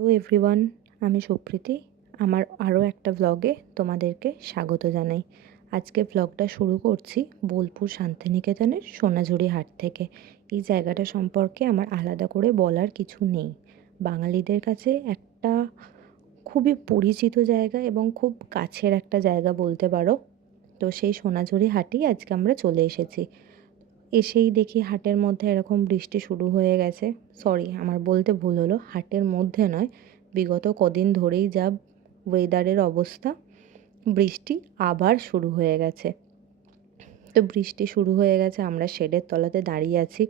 Hello everyone, আমি সুপ্রীতি। আমার আরও একটা ভ্লগে তোমাদেরকে স্বাগত জানাই। আজকে ভ্লগটা শুরু করছি বোলপুর শান্তিনিকেতনের সোনাঝুরি হাট থেকে। এই জায়গাটা সম্পর্কে আমার আলাদা করে বলার কিছু নেই। বাঙালিদের কাছে একটা খুবই পরিচিত জায়গা এবং খুব কাছের একটা জায়গা বলতে পারো। তো সেই সোনাঝুরি হাটেই আজকে আমরা চলে এসেছি। এসেই দেখি হাটের মধ্যে এরকম বৃষ্টি শুরু হয়ে গেছে। সরি, আমার বলতে ভুল হলো, হাটের মধ্যে নয়, বিগত কদিন ধরেই যা ওয়েদারের অবস্থা, বৃষ্টি আবার শুরু হয়ে গেছে। তো বৃষ্টি শুরু হয়ে গেছে, আমরা শেডের তলাতে দাঁড়িয়ে আছি।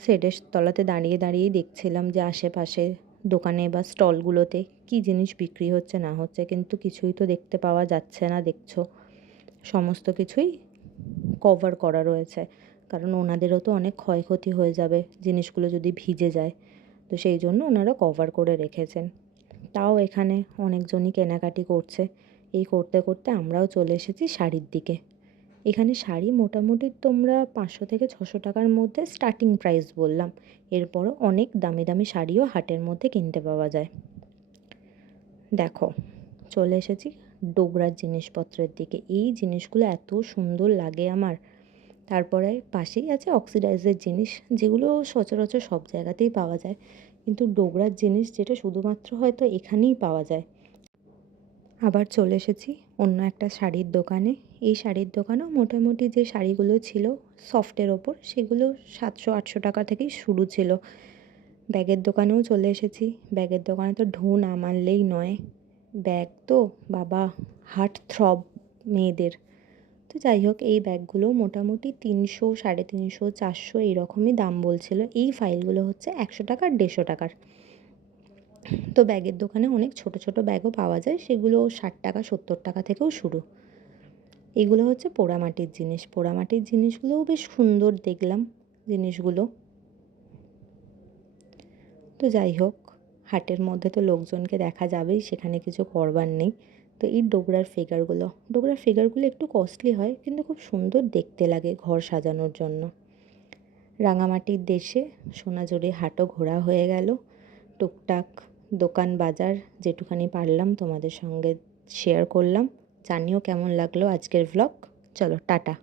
শেডের তলাতে দাঁড়িয়ে দাঁড়িয়েই দেখছিলাম যে আশেপাশে দোকানে বা স্টলগুলোতে কী জিনিস বিক্রি হচ্ছে না হচ্ছে, কিন্তু কিছুই তো দেখতে পাওয়া যাচ্ছে না। দেখছো, সমস্ত কিছুই কভার করা রয়েছে, কারণ ওনাদেরও তো অনেক ক্ষয়ক্ষতি হয়ে যাবে জিনিসগুলো যদি ভিজে যায়। তো সেই জন্য ওনারা কভার করে রেখেছেন। তাও এখানে অনেকজনই কেনাকাটি করছে। এই করতে করতে আমরাও চলে এসেছি শাড়ির দিকে। এখানে শাড়ি মোটামুটি তোমরা 500 থেকে 600 টাকার মধ্যে স্টার্টিং প্রাইস বললাম। এরপরও অনেক দামি দামি শাড়িও হাটের মধ্যে কিনতে পাওয়া যায়। দেখো, চলে এসেছি ডোগরার জিনিসপত্রের দিকে। এই জিনিসগুলো এত সুন্দর লাগে আমার। তারপরে পাশেই আছে অক্সিডাইজের জিনিস, যেগুলো সচরাচর সব জায়গাতেই পাওয়া যায়, কিন্তু ডোগরার জিনিস যেটা শুধুমাত্র হয়তো এখানেই পাওয়া যায়। আবার চলে এসেছি অন্য একটা শাড়ির দোকানে। এই শাড়ির দোকানেও মোটামুটি যে শাড়িগুলো ছিল সফটের ওপর, সেগুলো 700-800 টাকা থেকেই শুরু ছিল। ব্যাগের দোকানেও চলে এসেছি। ব্যাগের দোকানে তো ঢু না মারলেই নয়। ব্যাগ তো বাবা হার্ট থ্রব মেয়েদের। তো যাই হোক, এই ব্যাগগুলো মোটামুটি 300, 350, 400 এইরকমই দাম বলছিল। এই ফাইলগুলো হচ্ছে 100 টাকার, 150 টাকার। তো ব্যাগের দোকানে অনেক ছোট ছোট ব্যাগও পাওয়া যায়, সেগুলো 60 টাকা 70 টাকা থেকেও শুরু। এগুলো হচ্ছে পোড়ামাটির জিনিস। পোড়ামাটির জিনিসগুলোও বেশ সুন্দর দেখলাম জিনিসগুলো। তো যাই হোক, হাটের মধ্যে তো লোকজনকে দেখা যাবেই, সেখানে কিছু করবার নেই। তো এই ডোগরার ফিগারগুলো একটু কস্টলি হয়, কিন্তু খুব সুন্দর দেখতে লাগে ঘর সাজানোর জন্য। রাঙামাটির দেশে সোনাঝুরি হাটও ঘোরা হয়ে গেল। টুকটাক দোকান বাজার যেটুখানি পারলাম তোমাদের সঙ্গে শেয়ার করলাম। জানিও কেমন লাগলো আজকের ভ্লগ। চলো টাটা।